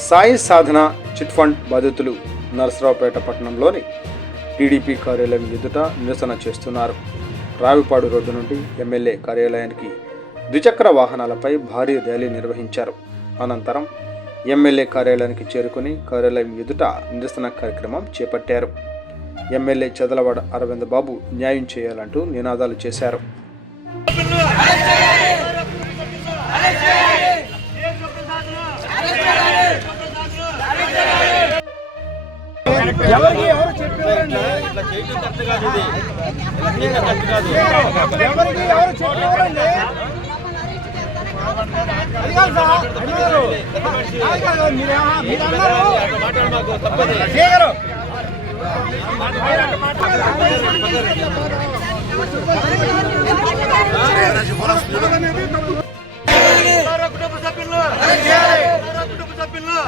సాయి సాధన chit fund బాధితులు నరసరావుపేట పట్టణంలోని TDP కార్యాలయం ఎదుట నిరసన చేస్తున్నారు. రావిపాడు రోడ్డు నుండి ఎమ్మెల్యే కార్యాలయానికి ద్విచక్ర వాహనాలపై భారీ ర్యాలీ నిర్వహించారు. అనంతరం ఎమ్మెల్యే కార్యాలయానికి చేరుకుని కార్యాలయం ఎదుట నిరసన కార్యక్రమం చేపట్టారు. ఎమ్మెల్యే చదలవాడ అరవింద్ బాబు న్యాయం చేయాలంటూ నినాదాలు చేశారు. కుటుంబ సభ్యులు